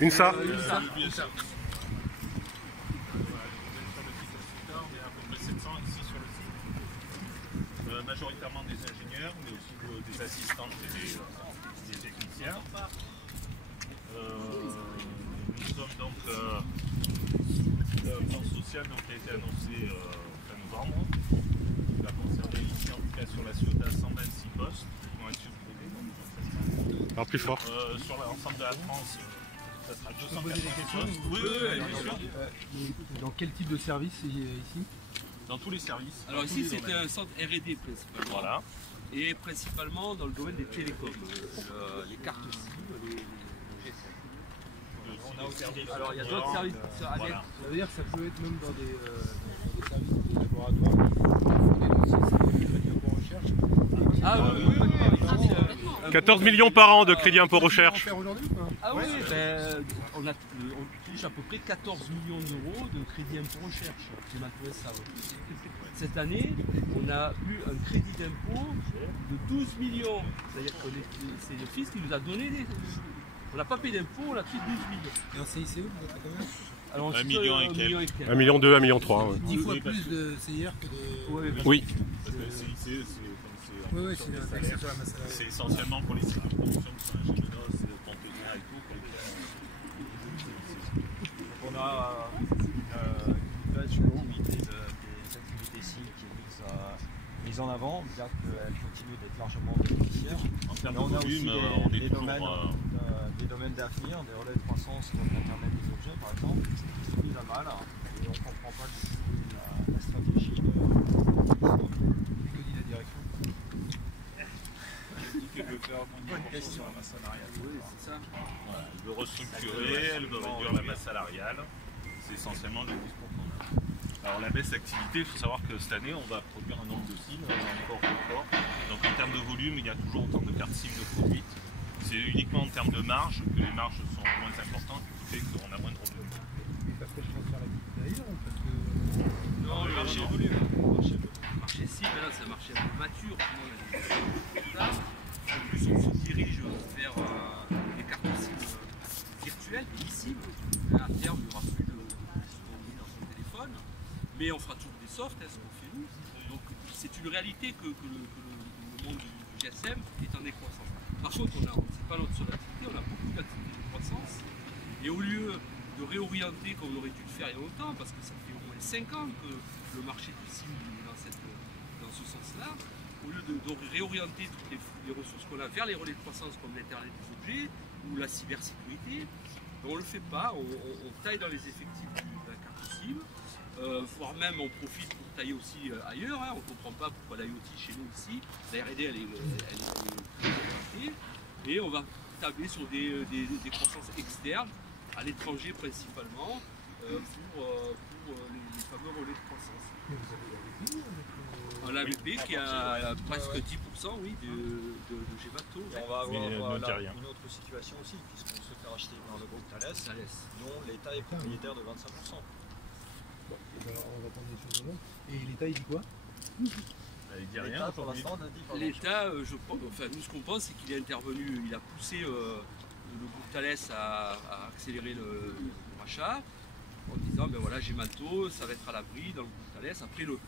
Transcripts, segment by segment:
Une ça. Majoritairement des ingénieurs, mais aussi des assistants et des techniciens. Nous sommes donc le plan social donc, qui a été annoncé fin novembre. Il va concerner ici en tout cas sur la Ciotat 126 postes qui vont être supprimés. Alors plus fort. Sur l'ensemble de la France, ça sera 280 postes. Oui, bien sûr. Dans quel type de service ici? Dans tous les services. Alors ici c'est un centre R&D principalement. Voilà. Et principalement dans le domaine des télécoms, les cartes SIM, les GSM. Alors il y a d'autres services annexes. Ça veut dire que ça peut être même dans des services de laboratoire, des crédits impôt recherche. Ah oui. 14 millions par an de crédit impôt recherche. Ah oui, on touche à peu près 14 millions d'euros de crédit impôt recherche. J'ai mal trouvé ça. Cette année, on a eu un crédit d'impôt de 12 millions. C'est-à-dire que c'est le fisc qui nous a donné des... On n'a pas payé d'impôt, on a pris 12 millions. Et en CICE, vous êtes à combien? Alors, 1 million et quelques. 1 million 2, 1 million 3. Ouais. 10 fois plus de CIR que de... Oui. Parce que le CIC, c'est essentiellement pour les services de production qui sont ingénieurs, conteneurs et tout. On a une base activité des activités SIC qui est mise en avant, bien qu'elle continue d'être largement bénéficiaire. En termes Mais on de a volume, aussi on est des toujours... domaines d'avenir, des relais de croissance comme l'Internet des objets par exemple, c'est mis à mal et on ne comprend pas du tout la stratégie de... Que dit la direction? Bonne question. Oui, c'est ça. Voilà, elle veut restructurer, elle veut réduire la masse salariale. C'est essentiellement le discours qu'on a. Alors la baisse d'activité, il faut savoir que cette année, on va produire un nombre de SIM encore record. Donc en termes de volume, il y a toujours autant de cartes SIM de produites. C'est uniquement en termes de marge que les marges sont moins importantes, ce qui fait qu'on a moins de revenus. Parce que je transfère l'activité ailleurs ou parce que... Non, le marché évolue. Le marché SIM, là, c'est un marché un peu mature. En plus, on se dirige vers les cartes SIM virtuelles, eSIM. À terme, il n'y aura plus de dans son téléphone. Mais on fera toujours des softs, ce qu'on fait nous. Donc, c'est une réalité que le monde du GSM est en décroissance. Par contre, ce n'est pas notre seule activité, on a beaucoup d'activités de croissance. Et au lieu de réorienter comme on aurait dû le faire il y a longtemps, parce que ça fait au moins 5 ans que le marché du SIM est dans ce sens-là, au lieu de réorienter toutes les ressources qu'on a vers les relais de croissance comme l'Internet des objets ou la cybersécurité, on ne le fait pas, on taille dans les effectifs de la carte SIM, voire même on profite pour tailler aussi ailleurs, on ne comprend pas pourquoi l'IoT chez nous ici, la R&D elle est très orientée, et on va tabler sur des croissances externes, à l'étranger principalement, pour les fameux relais de croissance. L'AVP qui a presque 10% oui, de Gevato. Et on va avoir une autre situation aussi, puisqu'on se fait racheter par le groupe Thales, dont l'État est propriétaire de 25%. Bon, on va prendre des choses avant. Et l'État, il dit quoi? Il dit rien pour l'instant, n'a dit pas. L'État, je pense, enfin nous ce qu'on pense, c'est qu'il est intervenu, il a poussé le groupe Thales à accélérer le rachat, en disant ben voilà, Gemalto, ça va être à l'abri dans le groupe Thales. Après le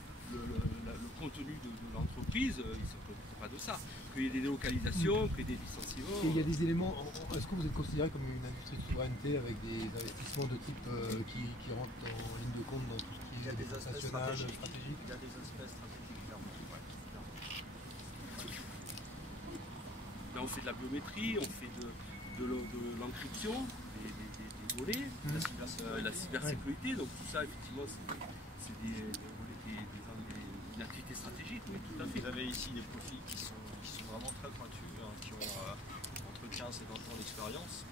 contenu de l'entreprise, il ne se préoccupe pas de ça. Qu'il y ait des délocalisations, qu'il y ait des licenciements. Et il y a des éléments, est-ce que vous êtes considéré comme une industrie de souveraineté avec des investissements de type qui rentrent en ligne de compte dans tout ce qui est des aspects national, stratégiques. stratégique? Il y a des aspects stratégiques, clairement. Là, on fait de la biométrie, on fait de l'encryption, des volets, la cybersécurité, donc tout ça, effectivement, c'est une activité stratégique, oui, tout à fait. Vous avez ici des profils qui sont vraiment très pointus, qui ont entre 15 et 20 ans d'expérience,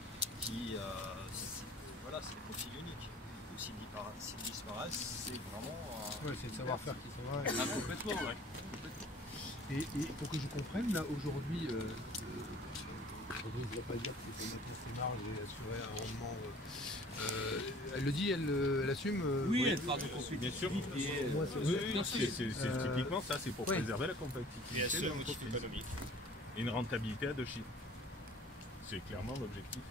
voilà, c'est des profils uniques. Sylvie Suarez, c'est vraiment... c'est le savoir-faire qui sont là. Complètement, oui. Et pour que je comprenne, là, aujourd'hui, je ne dois pas dire que c'est pour maintenir ses marges et assurer un rendement. Elle le dit, elle assume. Oui, elle parle de compétitivité. Bien sûr. C'est typiquement ça, c'est pour préserver la compétitivité de notre économie. Et une rentabilité à 2 chiffres. C'est clairement l'objectif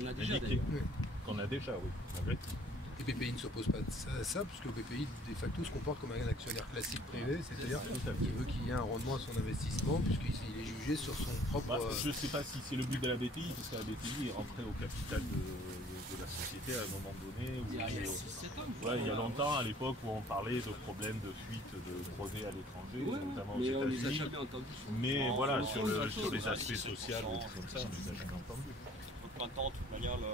On a déjà indiqué. d'ailleurs. Qu'on a déjà, oui. L'objectif. Et BPI ne s'oppose pas à ça, puisque BPI de facto se comporte comme un actionnaire classique privé, c'est-à-dire qu'il veut qu'il y ait un rendement à son investissement, puisqu'il est jugé sur son propre. Je ne sais pas si c'est le but de la BPI, parce que la BPI est rentrée au capital de la société à un moment donné. Il y a 6-7 ans. Ouais, il y a longtemps, à l'époque où on parlait de problèmes de fuite de brevets à l'étranger, Ouais, notamment aux mais on les a États-Unis. jamais entendus. Mais voilà, sur sur les aspects sociaux, des choses comme ça, on les a jamais entendus. Donc maintenant, de toute manière, il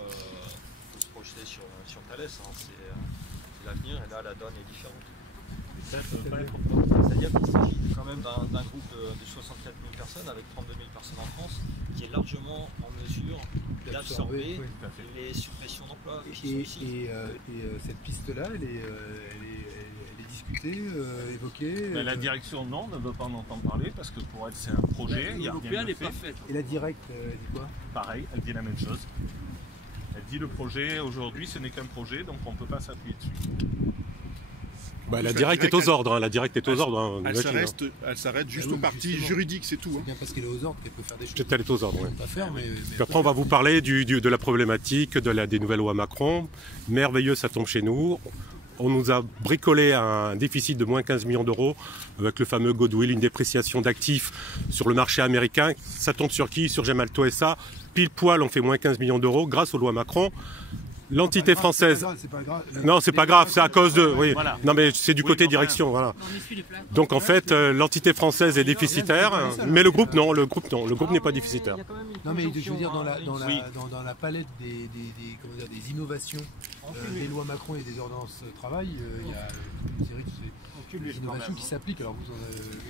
faut se projeter sur Thales, hein, c'est l'avenir, et là la donne est différente. C'est-à-dire qu'il s'agit quand même d'un groupe de 64 000 personnes avec 32 000 personnes en France qui est largement en mesure d'absorber les suppressions d'emplois qui sont ici. Cette piste-là, elle est discutée, évoquée. La direction, non, ne veut pas en entendre parler, parce que pour elle, c'est un projet, il n'y a rien de n'est pas fait. faite. Et la directe, elle dit quoi? Pareil, elle dit la même chose. Elle dit le projet, aujourd'hui, ce n'est qu'un projet, donc on ne peut pas s'appuyer dessus. Bah, la directe est aux ordres, hein, la directe est aux ordres. Hein, Elle s'arrête juste aux parties juridiques, c'est tout. C'est bien parce qu'elle est aux ordres qu'elle peut faire des choses. Elle est aux ordres, oui. Pas faire, mais Puis après, on va vous parler de la problématique des nouvelles lois Macron. Merveilleux, ça tombe chez nous. On nous a bricolé un déficit de moins 15 millions d'euros avec le fameux goodwill, une dépréciation d'actifs sur le marché américain. Ça tombe sur qui? Sur Gemalto SA. Pile poil, on fait moins 15 millions d'euros grâce aux lois Macron. L'entité française. C'est pas grave. Non, c'est pas grave, c'est à cause de. Oui. Voilà. Non, mais c'est du côté direction, voilà. Donc en fait, l'entité française est déficitaire, mais le groupe non, le groupe n'est pas déficitaire. Non, mais je veux dire, dans la palette des innovations des lois Macron et des ordonnances travail, il y a une série de innovations qui s'appliquent. Alors,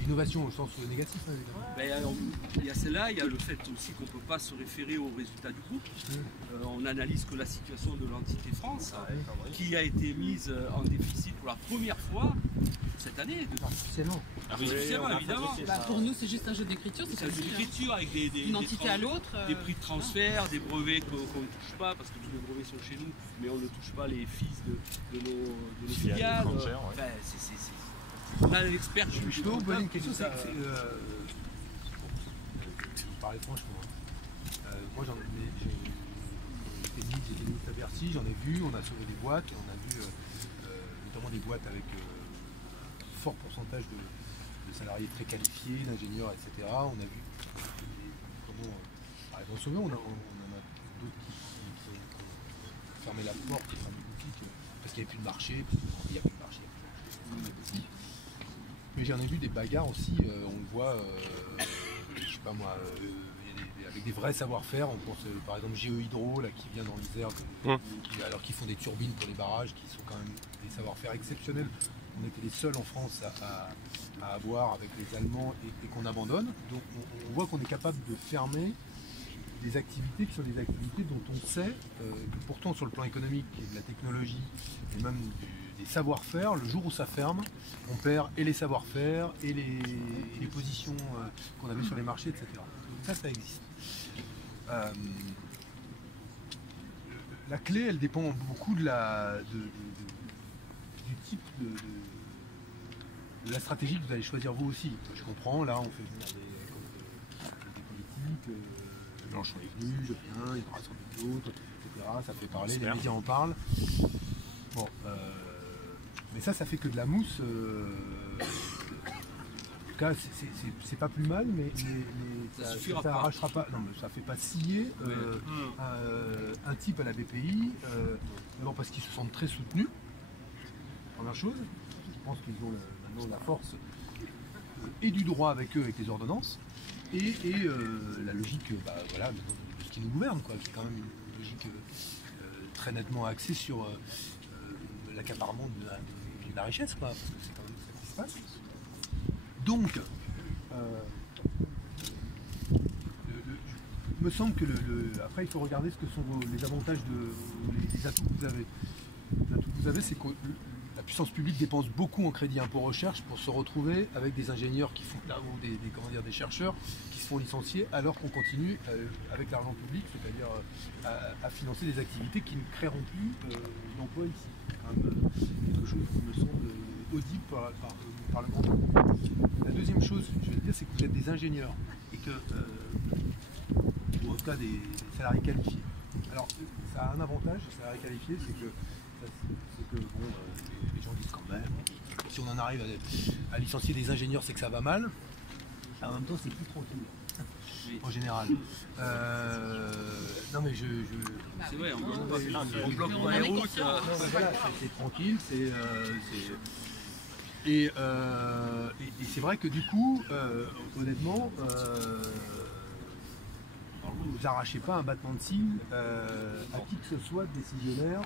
innovation au sens négatif, hein, évidemment. Il y a celle-là, il y a le fait aussi qu'on ne peut pas se référer aux résultats du groupe. On analyse que la situation de l'entité France, qui a été mise en déficit pour la première fois cette année. Artificiellement. Artificiellement, évidemment. Pour nous, c'est juste un jeu d'écriture. C'est un jeu d'écriture avec d'une entité à l'autre. Des prix de transfert, des brevets qu'on ne touche pas, parce que tous les brevets sont chez nous, mais on ne touche pas les fils de nos filiales. Enfin, on a l'expert. Je peux vous poser une question, parler franchement. Moi, j'étais ministre à Bercy, j'en ai vu, on a sauvé des boîtes, on a vu notamment des boîtes avec un fort pourcentage de salariés très qualifiés, d'ingénieurs, etc. On a vu comment ils ont sauvé, on en a d'autres qui ont fermé la porte, qui ont fermé les boutiques parce qu'il n'y avait plus de marché, il n'y a plus de marché. Mais j'en ai vu des bagarres aussi, on le voit, je sais pas moi, avec des vrais savoir-faire. On pense par exemple Géohydro là, qui vient dans l'Isère, alors qu'ils font des turbines pour les barrages, qui sont quand même des savoir-faire exceptionnels. On était les seuls en France à avoir avec les Allemands et qu'on abandonne. Donc on voit qu'on est capable de fermer des activités qui sont des activités dont on sait que pourtant sur le plan économique et de la technologie et même des savoir-faire, le jour où ça ferme, on perd et les savoir-faire et les positions qu'on avait sur les marchés, etc. Donc ça existe. La clé, elle dépend beaucoup du type de la stratégie que vous allez choisir vous aussi. Je comprends, là on fait venir des politiques, Blanchon est venu, je viens, il y en aura sans doute d'autres, etc. Ça fait parler, les médias en parlent. Bon, mais ça fait que de la mousse. En tout cas, c'est pas plus mal, mais ça arrachera pas. Non, mais ça fait pas scier un type à la BPI. D'abord parce qu'ils se sentent très soutenus. Première chose, je pense qu'ils ont maintenant la force et du droit avec eux, avec les ordonnances, et la logique, voilà, de ce qui nous gouverne, quoi, qui est quand même une logique très nettement axée sur l'accaparement de la richesse, quoi, parce que c'est quand même ça qui se passe. Donc, il me semble que après il faut regarder ce que sont les avantages, les atouts que vous avez. Les atouts que vous avez, c'est que la puissance publique dépense beaucoup en crédit impôt recherche pour se retrouver avec des ingénieurs qui font ou des chercheurs qui se font licencier alors qu'on continue avec l'argent public, c'est-à-dire à financer des activités qui ne créeront plus d'emplois ici. C'est quelque chose qui me semble audible par le grand public. La deuxième chose, je vais te dire, c'est que vous êtes des ingénieurs et que tout cas des salariés qualifiés. Alors ça a un avantage, les salariés qualifiés, c'est que bon, les gens disent quand même, si on en arrive à licencier des ingénieurs, c'est que ça va mal. En même temps, c'est plus tranquille. En général. Non mais c'est vrai, on bloque pas les routes. Voilà, c'est tranquille, et c'est vrai que du coup, honnêtement, vous n'arrachez pas un battement de cils à qui que ce soit décisionnaire,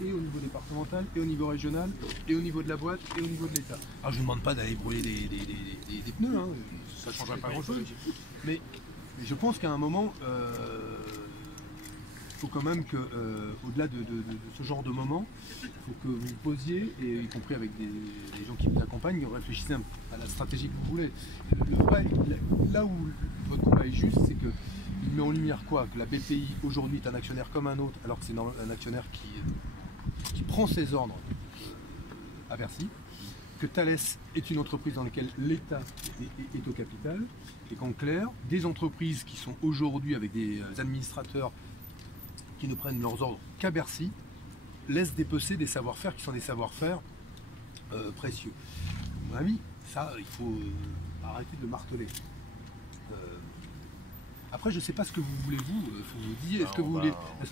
et au niveau départemental, et au niveau régional, et au niveau de la boîte, et au niveau de l'État. Alors je ne vous demande pas d'aller brûler des pneus, hein, ça ne changerait pas grand-chose, mais je pense qu'à un moment, il faut quand même que, au-delà de ce genre de moment, il faut que vous vous posiez, et y compris avec des gens qui vous accompagnent, réfléchissez à la stratégie que vous voulez. Là où votre combat est juste, c'est que il met en lumière quoi? Que la BPI aujourd'hui est un actionnaire comme un autre, alors que c'est un actionnaire qui prend ses ordres à Bercy, que Thales est une entreprise dans laquelle l'État est au capital, et qu'en clair, des entreprises qui sont aujourd'hui avec des administrateurs qui ne prennent leurs ordres qu'à Bercy, laissent dépecer des savoir-faire qui sont des savoir-faire précieux. À mon avis, ça, il faut arrêter de le marteler. Après, je ne sais pas ce que vous voulez, faut vous dire. Est-ce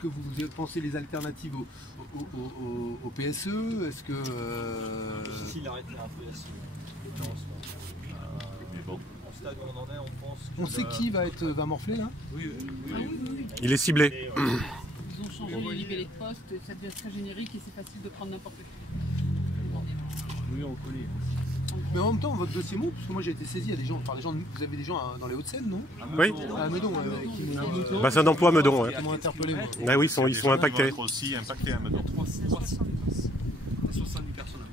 que vous pensez les alternatives au PSE? Est-ce que... Difficile d'arrêter un PSE. Non, mais bon, au stade où on en est, on pense que... On sait qui va morfler, là? Oui. Il est ciblé. Ils ont changé les libellés de poste, ça devient très générique et c'est facile de prendre n'importe qui. Oui, on connaît. Mais en même temps, votre dossier monte, parce que moi j'ai été saisi, il y a des gens, vous avez des gens dans les Hauts-de-Seine, non? Oui. À Meudon, qui m'ont... Bassin d'emploi Meudon. Ouais. Qui m'ont interpellé, moi. Ah oui, ils sont impactés. Aussi impactés à Meudon. 70 personnes.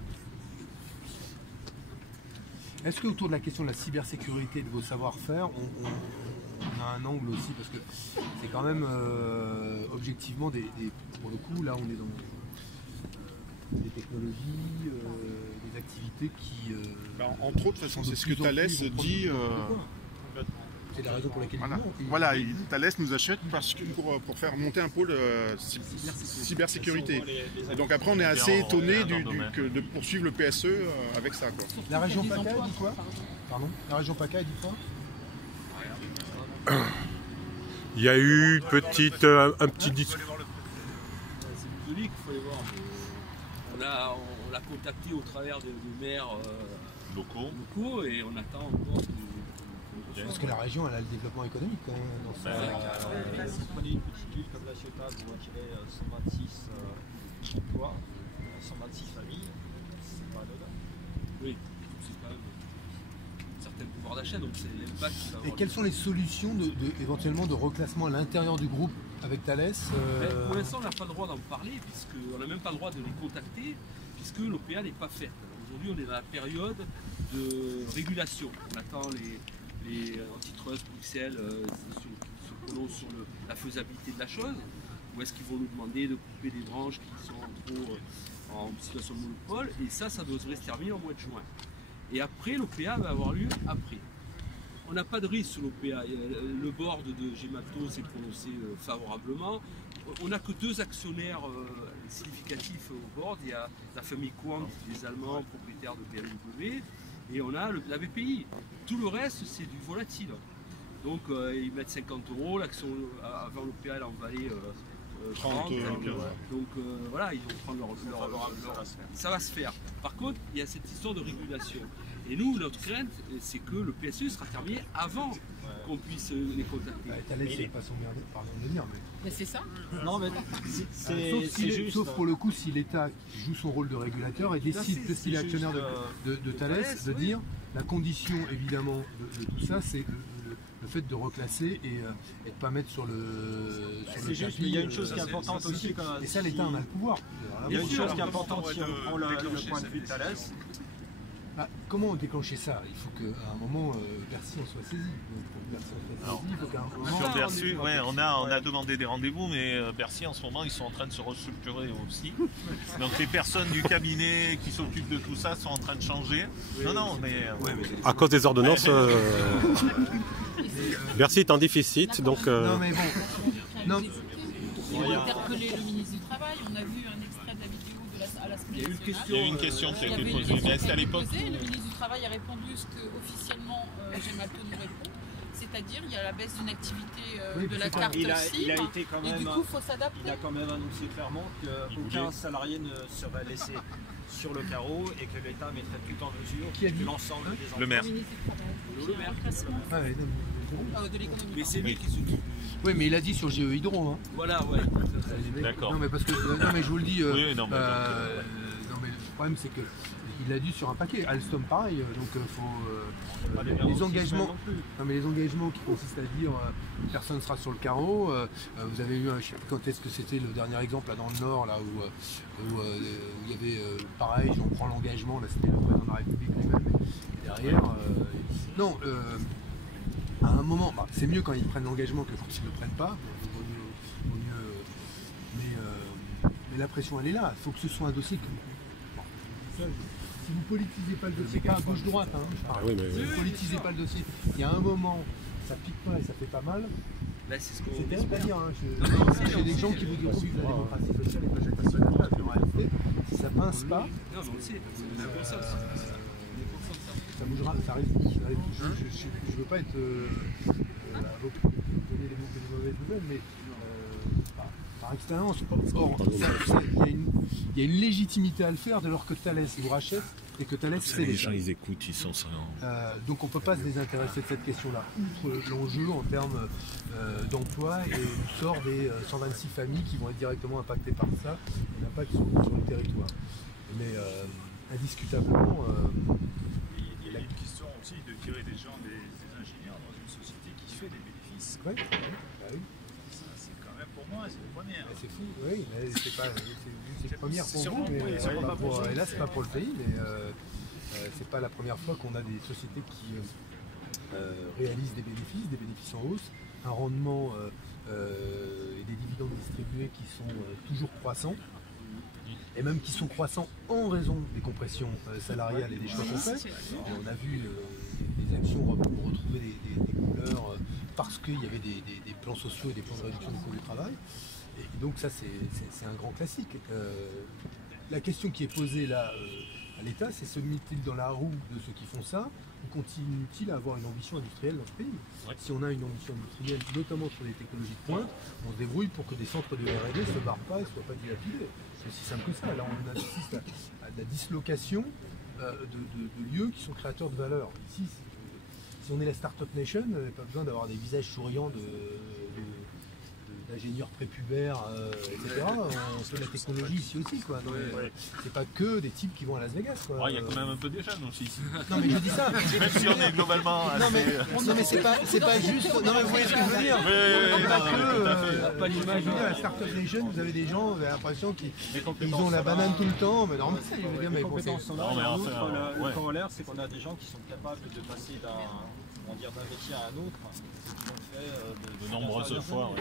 Est-ce qu'autour de la question de la cybersécurité et de vos savoir-faire, on a un angle aussi, parce que c'est quand même objectivement pour le coup, là on est dans des technologies, des activités qui... entre autres, de toute façon, c'est ce que Thales dit. C'est la raison pour laquelle Voilà, Thales nous achète pour faire monter un pôle cybersécurité. Et donc après, on est assez étonné de poursuivre le PSE avec ça, quoi. La région PACA, elle dit quoi? Pardon? La région PACA, elle dit quoi? Il y a eu un petit discours. C'est public, il faut aller voir. On l'a contacté au travers des maires locaux et on attend encore. Parce que la région, elle a le développement économique quand même. Dans si vous prenez une petite ville comme La Ciotat, vous retirez 126 emplois, 126 familles, c'est pas anodin. Oui, c'est quand même un certain pouvoir d'achat, donc c'est l'impact. Et quelles sont les solutions éventuellement de reclassement à l'intérieur du groupe avec Thales? Pour l'instant, on n'a pas le droit d'en parler, puisqu'on n'a même pas le droit de les contacter, puisque l'OPA n'est pas faite. Aujourd'hui, on est dans la période de régulation. On attend les antitrust Bruxelles se prononcent sur la faisabilité de la chose, ou est-ce qu'ils vont nous demander de couper des branches qui sont trop en situation de monopole, et ça devrait se terminer au mois de juin. Et après, l'OPA va avoir lieu après. On n'a pas de risque sur l'OPA. Le board de Gemalto s'est prononcé favorablement. On n'a que 2 actionnaires significatifs au board. Il y a la famille Quandt, les Allemands propriétaires de BMW, et on a la BPI. Tout le reste, c'est du volatile. Donc ils mettent 50 €, l'action avant l'OPA elle en valait 30. Donc voilà, ils vont prendre leur... Ça va se faire. Par contre, il y a cette histoire de régulation. Et nous, notre crainte, c'est que le PSE sera terminé avant qu'on puisse les contacter. Thales, c'est pas s'emmerder, pardon de le dire, mais c'est ça. Non, mais c'est juste. Sauf pour le coup, si l'État joue son rôle de régulateur et décide, que s'il est actionnaire de Thales, de dire la condition évidemment de tout ça, c'est le fait de reclasser et de ne pas mettre sur le c'est juste, mais il y a une chose qui est importante aussi. Et ça, l'État en a le pouvoir. Il y a une chose qui est importante si on prend le point de vue de Thales. Comment déclencher ça? Il faut qu'à un moment, Bercy en soit saisi. Donc, pour que Bercy en soit saisi, il faut qu'à un moment... Sur Bercy, on a demandé des rendez-vous, mais Bercy, en ce moment, ils sont en train de se restructurer aussi. Donc les personnes du cabinet qui s'occupent de tout ça sont en train de changer. Non, mais... À cause des ordonnances, Bercy est en déficit, donc... Non, mais bon... Non. Ils ont interpellé le ministre du Travail, on a vu un extrait de la vidéo à l'Assemblée nationale. Il y a eu une question qui a été posée, mais c'était à l'époque. Le ministre du Travail a répondu ce que officiellement Gemalto nous répond, c'est-à-dire il y a la baisse d'une activité de la carte il a SIM, été quand même, et du coup il faut s'adapter. Il a quand même annoncé clairement qu'aucun salarié ne serait laissé sur le carreau et que l'État mettrait tout en mesure que l'ensemble des emplois. Le maire. Le maire. De l'économie. Mais c'est lui qui s'occupe. Oui, mais il a dit sur GE Hydro. Hein. Voilà, ouais. D'accord. Non, mais parce que non, mais je vous le dis. Non, mais le problème c'est que il l'a dit sur un paquet. Alstom pareil. Donc faut les engagements. Non, mais les engagements qui consistent à dire personne ne sera sur le carreau. Vous avez eu, je sais plus quand est-ce que c'était le dernier exemple là dans le Nord là où il y avait pareil. On prend l'engagement. Là c'était le président de la République lui-même. Et derrière, non. À un moment, c'est mieux quand ils prennent l'engagement que quand ils ne le prennent pas. Mais la pression, elle est là. Il faut que ce soit un dossier que... Si vous politisez pas le dossier, pas à gauche-droite, hein, si vous politisez pas le dossier, il y a un moment, ça pique pas et ça fait pas mal. Là, c'est ce qu'on C'est terrible à dire. J'ai des gens qui vous diront que la démocratie sociale est pas acceptable. En réalité, si ça pince pas... Non, mais on le sait. Ça bougera, ça risque. Je ne veux pas être donner des mauvaises nouvelles, mais par expérience, il y a une légitimité à le faire dès lors que Thales vous rachète et que Thales fait les gens ils écoutent, ils sont donc on ne peut pas se désintéresser de cette question-là. Outre l'enjeu en termes d'emploi et du sort des 126 familles qui vont être directement impactées par ça et l'impact sur le territoire. Mais indiscutablement. Il y a une question aussi de tirer des gens, des ingénieurs dans une société qui fait des bénéfices. Oui. Ça, c'est quand même pour moi, c'est une première. C'est fou, oui, mais c'est pas une première pour vous, mais et là c'est pas pour le pays, mais c'est pas la première fois qu'on a des sociétés qui réalisent des bénéfices en hausse, un rendement et des dividendes distribués qui sont toujours croissants. Et même qui sont croissants en raison des compressions salariales et des choix qu'on fait. Et on a vu des actions retrouver des couleurs parce qu'il y avait des plans sociaux et des plans de réduction du coût du travail. Et donc ça c'est un grand classique. La question qui est posée là à l'État, c'est se met-il dans la roue de ceux qui font ça ou continue-t-il à avoir une ambition industrielle dans ce pays? Si on a une ambition industrielle, notamment sur les technologies de pointe, on se débrouille pour que des centres de R&D ne se barrent pas et ne soient pas dilapidés. C'est aussi simple que ça. Là, on assiste à de la dislocation de lieux qui sont créateurs de valeur. Ici, si on est la Startup Nation, on n'a pas besoin d'avoir des visages souriants d'ingénieurs prépubères, etc. On fait de la technologie ici aussi, quoi. C'est pas que des types qui vont à Las Vegas, quoi. Il y a quand même un peu des jeunes aussi. Non, mais je dis ça. Même si on est globalement assez... Non, mais c'est pas juste... Non, mais vous voyez ce que je veux dire. Pas l'image. La Startup Nation, vous avez des gens, vous avez l'impression qu'ils ont la banane tout le temps. Mais normal, ça, je veux dire, mais bon, le corollaire, c'est qu'on a des gens qui sont capables de passer d'un métier à un autre. De nombreuses fois.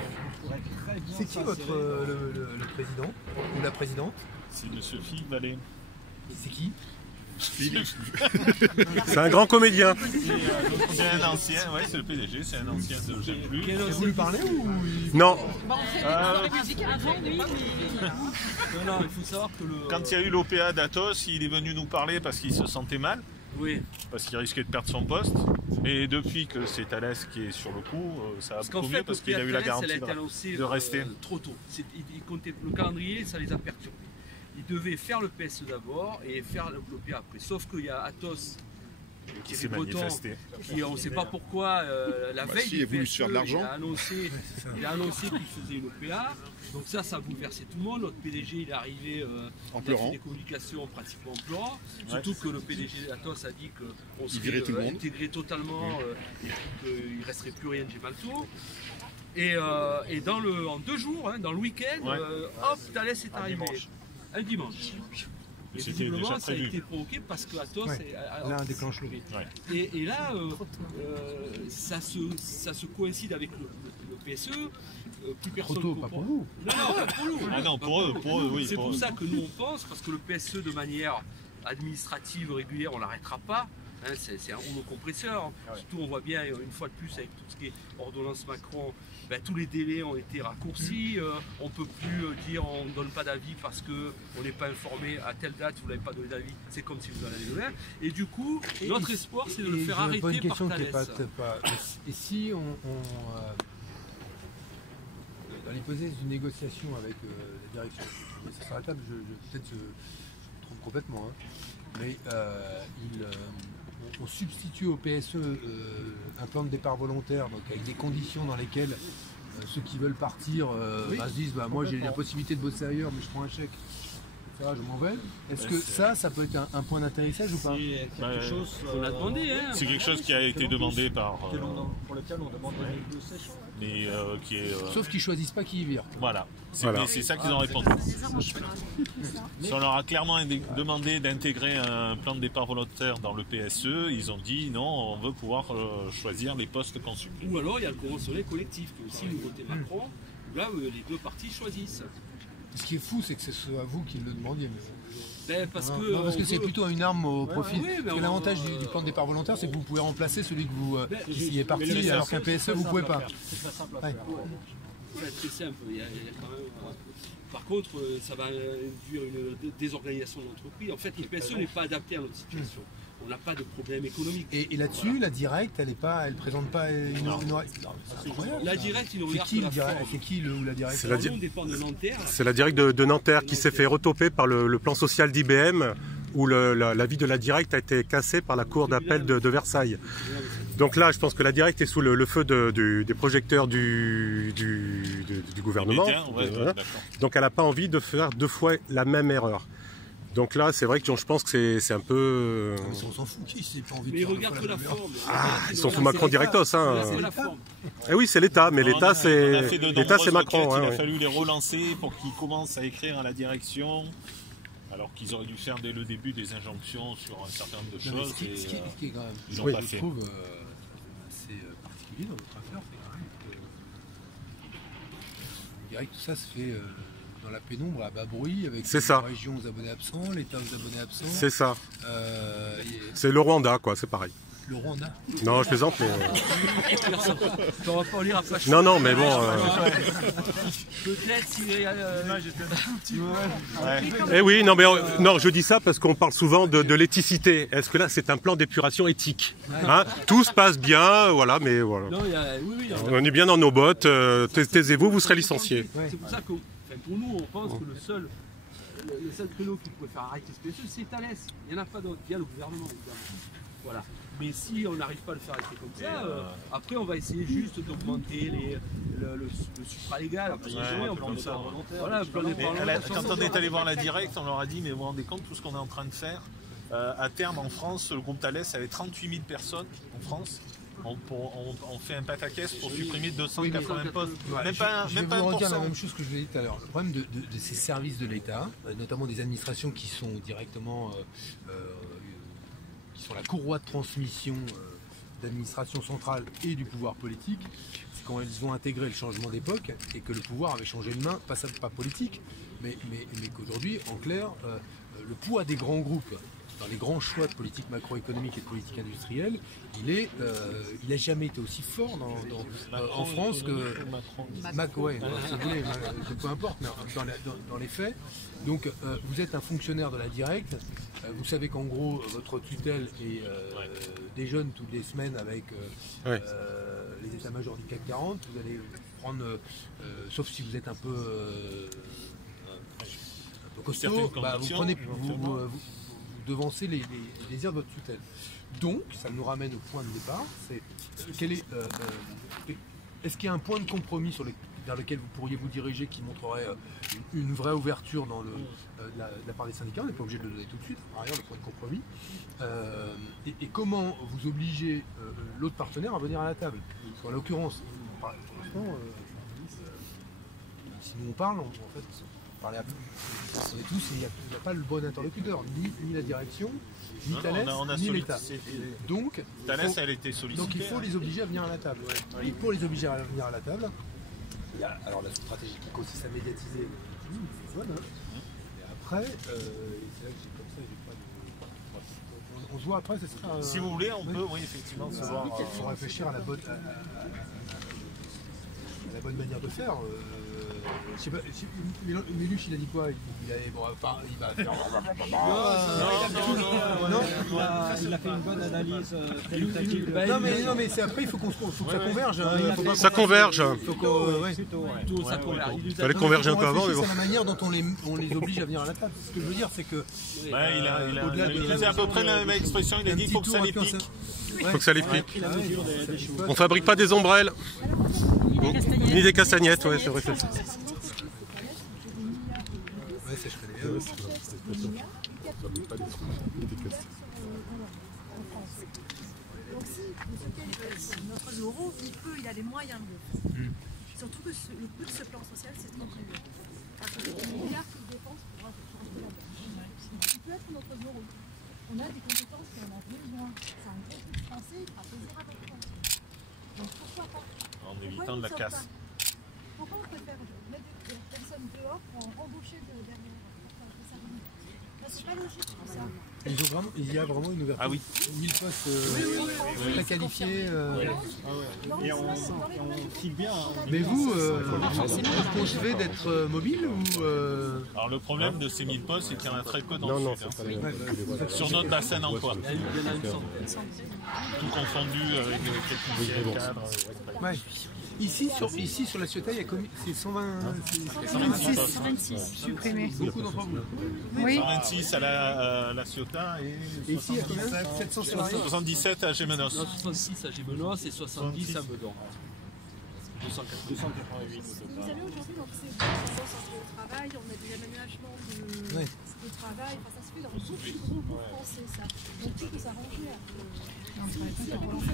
C'est qui le président ou la présidente? C'est monsieur Philippe Vallée. C'est qui? C'est un grand comédien. C'est un ancien, c'est le PDG, c'est un ancien de J'aime plus. Vous lui parlez ou... Non. Non, il faut savoir que quand il y a eu l'OPA d'Atos, il est venu nous parler parce qu'il se sentait mal. Oui. Parce qu'il risquait de perdre son poste. Et depuis que c'est Thales qui est sur le coup, ça a beaucoup mieux parce qu'il a eu la garantie de rester. Trop tôt. Le calendrier, ça les a perturbés. Ils devaient faire le PSE d'abord et faire l'OPA après. Sauf qu'il y a Atos qui s'est manifesté. Qui, on ne sait pas pourquoi, la veille du PSE, il a annoncé qu'il faisait une OPA. Donc ça a bouleversé tout le monde. Notre PDG il est arrivé en pleurant. Des communications pratiquement en pleurant. Surtout que le PDG d'Atos a dit qu'on serait intégré totalement et qu'il ne resterait plus rien de Gemalto. Et en 2 jours, dans le week-end, hop, Thales est arrivé. Un dimanche. Mais Et c'était visiblement, déjà ça a prévu. été provoqué parce que Atos L'un déclenche l'autre. Et là, ça se coïncide avec le PSE. Plus personne Trop tôt, comprend. pas pour vous. Non, pas pour nous. Ah non, pour eux, oui. C'est pour ça que nous on pense, parce que le PSE de manière administrative régulière, on n'arrêtera pas. Hein, c'est un rouleau compresseur. Surtout, on voit bien, une fois de plus, avec tout ce qui est ordonnance Macron, tous les délais ont été raccourcis. On ne peut plus dire on ne donne pas d'avis parce qu'on n'est pas informé à telle date, vous n'avez pas donné d'avis. C'est comme si vous en avez donné. Et du coup, notre espoir, c'est de le faire arrêter par Thales. Et si dans l'hypothèse d'une négociation avec la direction, ça sera à table, peut-être je me trompe complètement, hein, mais on substitue au PSE un plan de départ volontaire, donc avec des conditions dans lesquelles ceux qui veulent partir se disent moi j'ai la possibilité de bosser ailleurs, mais je prends un chèque, etc., je m'en vais. Est-ce que ça peut être un point d'atterrissage ou pas? On a demandé. Hein. C'est quelque chose qui a été demandé par. Pour lequel on demande des négociations. Mais qui est. Sauf qu'ils ne choisissent pas qui y vire. Voilà. C'est ça qu'ils ont répondu. Si on leur a clairement demandé d'intégrer un plan de départ volontaire dans le PSE, ils ont dit non, on veut pouvoir choisir les postes qu'on supprime. Ou alors il y a le conventionnel collectif, qui est aussi une nouveauté Macron, où là les deux parties choisissent. Ce qui est fou, c'est que ce soit vous qui le demandiez. Parce que c'est plutôt une arme au profit. L'avantage du plan de départ volontaire, c'est que vous pouvez remplacer celui que vous qui est parti, alors qu'un PSE, vous ne pouvez pas. C'est très simple à Ouais. C'est très simple. Il y a quand même, par contre, ça va induire une désorganisation de l'entreprise. En fait, le PSE n'est pas adapté à notre situation. On n'a pas de problème économique. Et là-dessus, la directe, elle présente pas une. La directe, il ne C'est regarde qui, que la forme. c'est qui ou la directe? C'est Nous, on dépend de Nanterre. C'est la directe de Nanterre qui s'est fait retoper par le plan social d'IBM, où l'avis de la directe a été cassé par la cour d'appel de Versailles. Donc là, je pense que la directe est sous le feu des projecteurs du gouvernement. Voilà. Donc elle n'a pas envie de faire deux fois la même erreur. Donc là, c'est vrai que je pense que c'est un peu... On s'en fout, qui s'est pas envie de Mais faire regarde que la forme. Ils sont sous Macron directos. Hein. C'est la forme. Eh oui, c'est l'État, mais l'État, c'est Macron. Il a fallu les relancer pour qu'ils commencent à écrire à la direction, alors qu'ils auraient dû faire dès le début des injonctions sur un certain nombre de choses. Ce qui est quand même, ils n'ont pas fait. Je trouve assez particulier dans votre affaire, c'est quand même que direct, tout ça se fait dans la pénombre, à bas bruit, avec les régions aux abonnés absents, l'État aux abonnés absents. C'est ça. C'est le Rwanda, quoi, c'est pareil. Le Rwanda? Non, je plaisante, mais... On va pas lire à flash. Non, mais bon... Peut-être si... Eh oui, non, mais non, je dis ça parce qu'on parle souvent de l'éthicité. Est-ce que là, c'est un plan d'épuration éthique, hein? Tout se passe bien, voilà, mais voilà. Non, on est bien dans nos bottes, taisez-vous, vous serez licenciés. C'est pour ça que, pour nous, on pense que le seul créneau qui pourrait faire arrêter ce PSE, c'est Thales. Il n'y en a pas d'autre, via le gouvernement, évidemment. Voilà. Mais si on n'arrive pas à le faire arrêter comme ça, après on va essayer juste d'augmenter le supralégal. Voilà, quand on est allé voir la directe, on leur a dit, mais vous vous rendez compte tout ce qu'on est en train de faire. À terme, en France, le groupe Thales avait 38 000 personnes en France. On fait un pataquès pour supprimer 280 postes. Même pas je vais un vous redire %. la même chose que je vous ai dit tout à l'heure. Le problème de ces services de l'État, notamment des administrations qui sont directement qui sont la courroie de transmission d'administration centrale et du pouvoir politique, c'est quand elles ont intégré le changement d'époque et que le pouvoir avait changé de main, pas politique, mais qu'aujourd'hui, en clair, le poids des grands groupes dans les grands choix de politique macroéconomique et de politique industrielle, il n'a jamais été aussi fort en France que ouais, si vous voulez, peu importe, mais dans les faits. Donc vous êtes un fonctionnaire de la directe, vous savez qu'en gros votre tutelle est déjeune toutes les semaines avec les états-majors du CAC 40, vous allez prendre, sauf si vous êtes un peu costaud, vous prenez vous devancer les désirs de votre tutelle. Donc, ça nous ramène au point de départ, c'est est-ce qu'il y a un point de compromis vers lequel vous pourriez vous diriger qui montrerait une vraie ouverture dans de la part des syndicats? On n'est pas obligé de le donner tout de suite, par ailleurs, le point de compromis. Et comment vous obligez l'autre partenaire à venir à la table? En l'occurrence, pour l'instant, si nous on parle, en fait, parler à on est tous, il n'y a pas le bon interlocuteur, ni la direction, ni Thales, ni l'État. Donc, Thales, elle était sollicitée. Donc il faut les obliger à venir à la table. Et pour les obliger à venir à la table, il y a alors la stratégie qui consiste à médiatiser, c'est bonne, hein. Et après, c'est là que j'ai comme ça, j'ai pas de... On se voit après, ce sera... Si vous voulez, on peut, oui, effectivement, se voir. Il faut réfléchir à la bonne manière de faire. Je sais pas, Méluche, il a dit quoi? Il va faire... Il a fait une bonne analyse. Non mais c'est après, il faut que ça converge. Ça converge. Il fallait converger un peu avant, mais bon. C'est la manière dont on les oblige à venir à la table. Ce que je veux dire, c'est que... Il a utilisé à peu près la même expression, il a dit qu'il faut que ça les pique. Il faut que ça les pique. On fabrique pas des ombrelles. Ni des castagnettes, ouais, c'est vrai que c'est ça. Ouais, ça je connais bien. Donc si notre euro, il a les moyens de le faire. Surtout que le coût de ce plan social, c'est 30 millions. Parce que c'est des milliards qu'il dépense pour changer la banque. Il peut être notre euro. On a des compétences qu'on a besoin. C'est un gros truc français, il fera plaisir à votre France. Donc pourquoi pas? En évitant de la casse. Pourquoi on préfère mettre des personnes dehors pour en embaucher derrière? C'est pas logique tout ça. Il y a vraiment une ouverture. Ah oui. 1000 postes très qualifiés. Et on file bien. Mais vous concevez d'être mobile ou Alors le problème de ces 1000 postes, c'est qu'il y en a très peu dans Non, le sud. Sur notre bassin d'emploi. Tout confondu avec les techniciens, cadres. ouais. Ici sur la Ciotat, il y a c'est 126 supprimés. beaucoup d'entre vous. Oui. 126 à la Ciotat et Et ici, il y a combien? 700 salariés. 77 à Gémenos. 66 à Gémenos et 70 à Meudon. 288 Vous savez, aujourd'hui, donc c'est centre de travail, on a des aménagements de travail, enfin, ça se fait dans beaucoup français, ça. Donc tout peut s'arranger.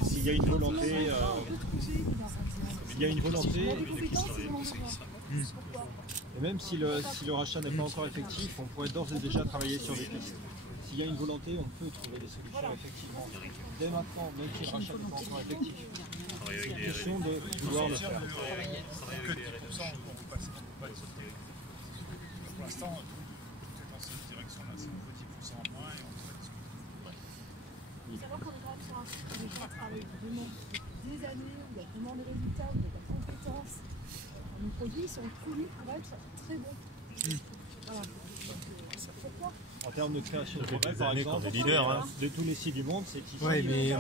S'il y a une volonté, et même si le rachat n'est pas encore effectif, on pourrait d'ores et déjà travailler sur des pistes. S'il y a une volonté, on peut trouver des solutions effectivement. Dès maintenant, même si le rachat n'est pas encore effectif, c'est question de vouloir le faire. Pour l'instant, peut-être dans cette direction-là, c'est un petit pourcent en moins et on va discuter. Il faut savoir qu'on est quand même sur un truc où les gens travaillent vraiment des années, où il y a vraiment des résultats, où il y a de la compétence. Nos produits sont connus pour être très bons. Voilà. Pourquoi? En termes de création de progrès, par exemple, de tous les sites du monde, c'est ici. Mais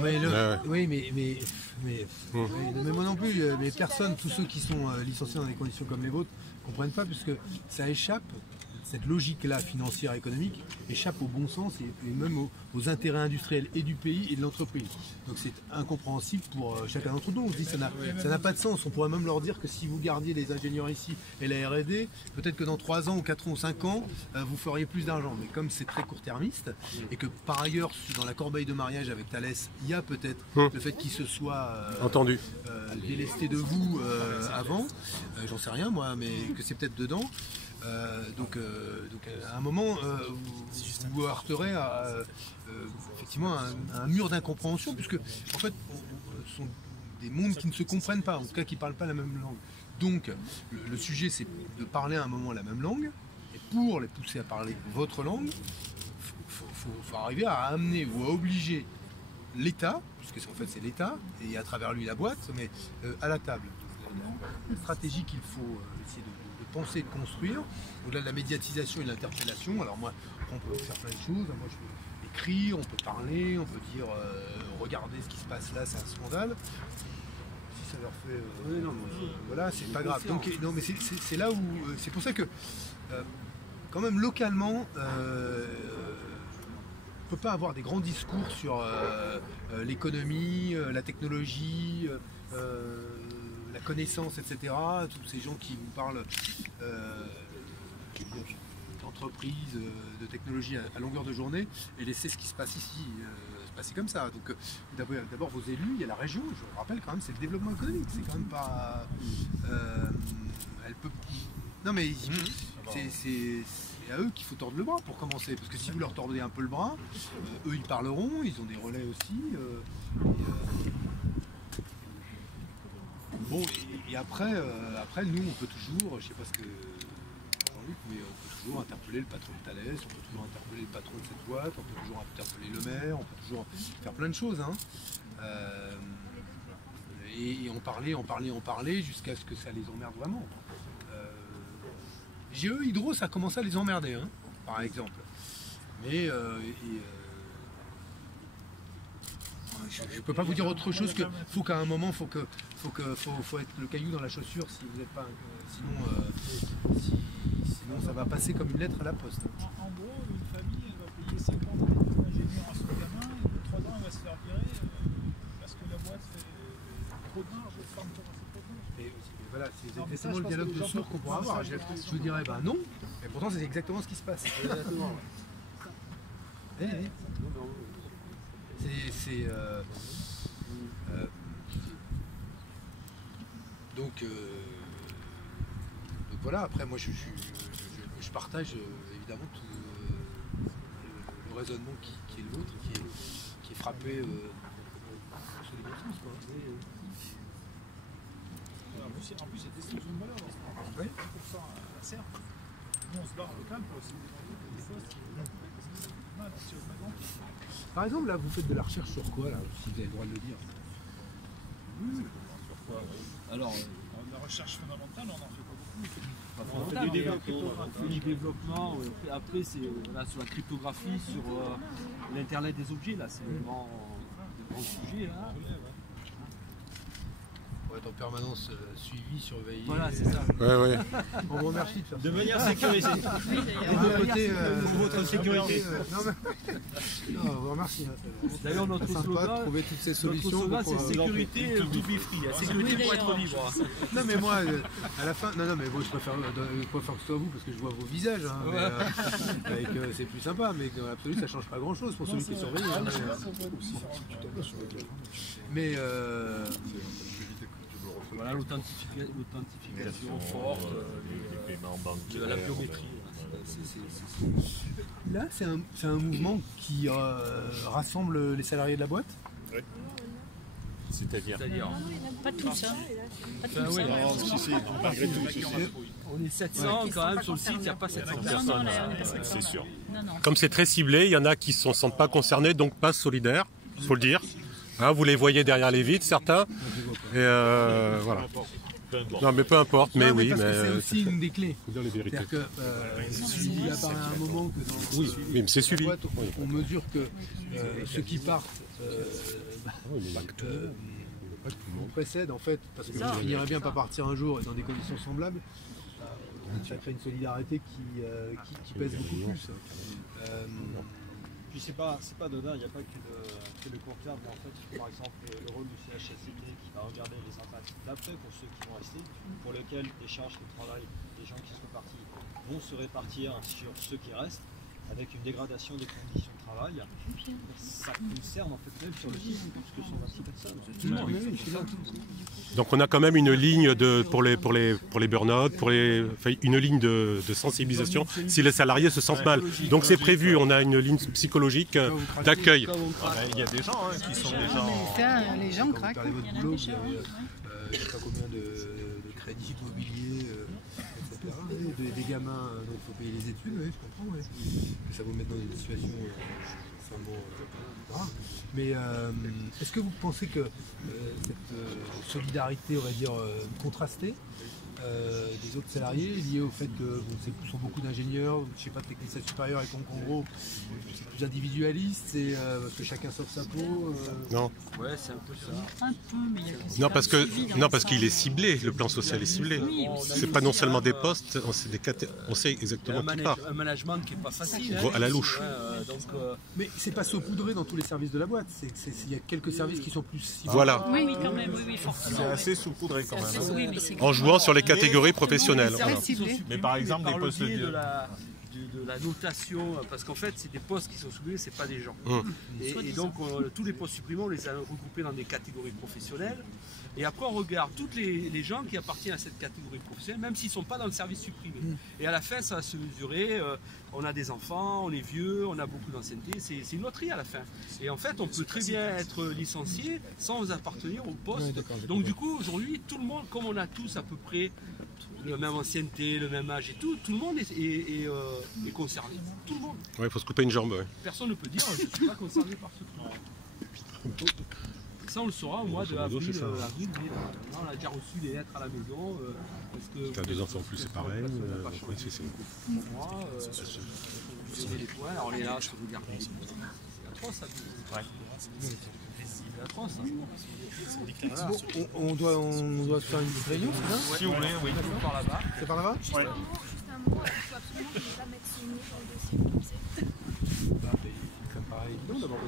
moi non plus, mais personne, tous ceux qui sont licenciés dans des conditions comme les vôtres, ne comprennent pas, puisque ça échappe, cette logique-là financière économique, échappe au bon sens et même aux intérêts industriels et du pays et de l'entreprise. Donc c'est incompréhensible pour chacun d'entre nous. On se dit ça n'a pas de sens. On pourrait même leur dire que si vous gardiez les ingénieurs ici et la R&D, peut-être que dans 3 ans ou 4 ans ou 5 ans, vous feriez plus d'argent. Mais comme c'est très court-termiste et que par ailleurs, dans la corbeille de mariage avec Thales, il y a peut-être le fait qu'il se soit entendu délesté de vous avant, j'en sais rien moi, mais que c'est peut-être dedans. Donc à un moment, vous vous heurterez à effectivement un mur d'incompréhension, puisque en fait, ce sont des mondes qui ne se comprennent pas, en tout cas qui ne parlent pas la même langue. Donc le sujet, c'est de parler à un moment la même langue, et pour les pousser à parler votre langue, faut arriver à amener ou à obliger l'État, puisque en fait c'est l'État, et à travers lui la boîte, mais à la table. La stratégie qu'il faut essayer de penser, de construire, au-delà de la médiatisation et de l'interpellation. Alors moi, on peut faire plein de choses, moi je peux écrire, on peut parler, on peut dire regardez ce qui se passe là, c'est un scandale. Si ça leur fait... voilà, c'est pas grave. Donc, non, mais c'est là où... c'est pour ça que, quand même localement, on ne peut pas avoir des grands discours sur l'économie, la technologie, la connaissance, etc. Tous ces gens qui vous parlent d'entreprise, de technologie à longueur de journée, et laisser ce qui se passe ici se passer comme ça. Donc d'abord vos élus, il y a la région, je vous rappelle quand même, c'est le développement économique, c'est quand même pas... elle peut... Non mais c'est à eux qu'il faut tordre le bras pour commencer. Parce que si vous leur tordez un peu le bras, eux ils parleront, ils ont des relais aussi. Bon, et après, nous on peut toujours, je sais pas ce que Jean-Luc, mais on peut toujours interpeller le patron de Thales, on peut toujours interpeller le patron de cette boîte, on peut toujours interpeller le maire, on peut toujours faire plein de choses. Hein. Et en parler jusqu'à ce que ça les emmerde vraiment. GE Hydro, ça a commencé à les emmerder, hein, par exemple. Mais je ne peux pas vous dire autre chose que faut qu'à un moment, faut être le caillou dans la chaussure si vous n'êtes pas, sinon ça va passer comme une lettre à la poste. En gros, une famille elle va payer 50 ans d'ingénieur à son gamin et au bout de 3 ans elle va se faire virer parce que la boîte fait trop de marge, elle ferme pas assez trop de marge. Et voilà, c'est exactement le dialogue de sourds qu'on pourra avoir. Je vous dirais, bah non, mais pourtant c'est exactement ce qui se passe. Exactement, ouais. Donc voilà, après moi je partage évidemment tout le raisonnement qui est le vôtre, qui est frappé sur les bons sens, quoi. En plus, c'est destruction de valeur. Oui. Pour ça, la serre. Nous, on se barre local pour essayer de des postes. Par exemple, là, vous faites de la recherche sur quoi, là, si vous avez le droit de le dire? Alors, la recherche fondamentale, on n'en fait pas beaucoup. on fait du développement. Après, c'est sur la cryptographie, sur l'Internet des objets. Là, c'est le grand sujet. Hein. Pour être en permanence suivi, surveillé. Voilà, c'est ça. Ouais. On vous remercie de faire ça. De manière sécurisée. Pour votre sécurité. Non, on vous remercie. D'ailleurs, notre slogan, de trouver toutes ces solutions. c'est sécurité to be free. Sécurité pour être libre. Non, mais moi, à la fin, non, mais bon, je préfère que ce soit vous parce que je vois vos visages. Hein, c'est plus sympa, mais dans l'absolu, ça change pas grand-chose pour celui qui est surveillé. Mais voilà l'authentification forte, les paiements bancaires, la biométrie. Là, c'est un mouvement qui rassemble les salariés de la boîte. Oui. C'est-à-dire Pas tous, hein. Pas tous, oui, hein. On est 700 quand même sur le site, il n'y a pas 700 personnes. C'est sûr. Comme c'est très ciblé, il y en a qui ne se sentent pas concernés, donc pas solidaires, il faut le dire. Hein, vous les voyez derrière les vitres, certains. Et voilà. Non, mais peu importe, mais oui. Parce mais que c'est aussi une des clés. faut dire les vérités. C'est-à-dire que il apparaît à un moment que dans Oui, mais c'est suivi. la boîte, on mesure que ceux qui partent précèdent en fait, parce que vous finirez bien pas partir un jour dans des conditions semblables. Ça crée une solidarité qui pèse beaucoup plus. Puis c'est pas dedans, il n'y a pas que le court terme, mais en fait, par exemple, le rôle du CHSCT qui va regarder les impacts d'après pour ceux qui vont rester, pour lesquels les charges de travail des gens qui sont partis vont se répartir sur ceux qui restent, avec une dégradation des conditions de travail. Ça concerne en fait même sur le site plus que 126 personnes. Tout le monde, Donc on a quand même une ligne pour les burn-out, une ligne de sensibilisation si les salariés se sentent mal. Donc c'est prévu, on a une ligne psychologique d'accueil. Il y a des gens qui sont déjà Les gens craquent. Regardez votre boulot, vous avez je ne sais pas combien de crédits immobiliers, etc. Des gamins dont il faut payer les études, oui, je comprends. Ouais. Ça vous met dans une situation extrêmement grave. Mais est-ce que vous pensez que cette solidarité, on va dire, contrastée des autres salariés liée au fait que ce sont beaucoup d'ingénieurs, je ne sais pas, de techniciens supérieurs, et qu'en gros c'est plus individualiste, c'est parce que chacun sauve sa peau. Non. Ouais, c'est un peu ça. Un peu, mais il y a parce qu'il est ciblé, le plan social est ciblé. C'est pas non seulement des postes, on sait exactement qui part. Un management qui n'est pas facile. À la louche. Mais c'est pas saupoudré dans tous les services de la boîte. Il y a quelques services qui sont plus ciblés. Voilà. Oui, quand même, oui, forcément. C'est assez saupoudré quand même. Oui, mais c'est En jouant sur les catégories professionnelles. Voilà. Mais par exemple, des postes de la notation, parce qu'en fait c'est des postes qui sont supprimés, c'est pas des gens. Et donc tous les postes supprimés, on les a regroupés dans des catégories professionnelles. Et après, on regarde toutes les gens qui appartiennent à cette catégorie professionnelle, même s'ils ne sont pas dans le service privé. Et à la fin, ça va se mesurer. On a des enfants, on est vieux, on a beaucoup d'ancienneté. C'est une loterie à la fin. Et en fait, on peut très bien être licencié sans appartenir au poste. Donc du coup, aujourd'hui, tout le monde, comme on a tous à peu près la même ancienneté, le même âge et tout, tout le monde est concerné. Tout le monde. Ouais, il faut se couper une jambe. Ouais. Personne ne peut dire je ne suis pas concerné par ce truc. Ça, on le saura au mois d'avril, mai. Là, on a déjà reçu des lettres à la maison. Tu as 2 enfants en plus, c'est pareil. Pour moi, vous avez les points, alors on est là, je peux regarder. C'est atroce, ça. C'est atroce, ça. Voilà. On doit se faire une réunion, c'est ça? Si vous voulez, oui. Par là-bas. C'est par là-bas? Juste un mot, il faut absolument ne pas mettre son nom dans le dossier, comme c'est. Ça paraît évident d'avoir